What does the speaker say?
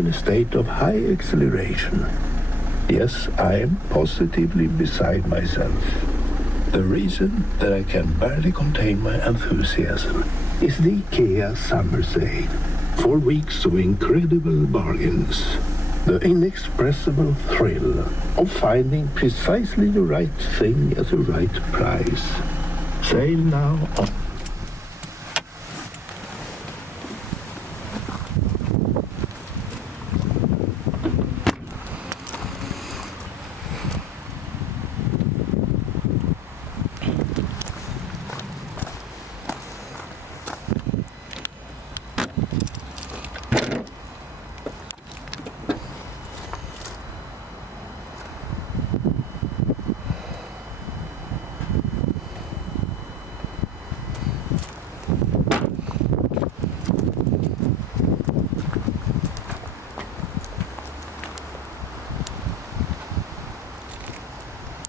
in a state of high exhilaration. Yes, I am positively beside myself. The reason that I can barely contain my enthusiasm is the IKEA summer sale. 4 weeks of incredible bargains. The inexpressible thrill of finding precisely the right thing at the right price. Sale now on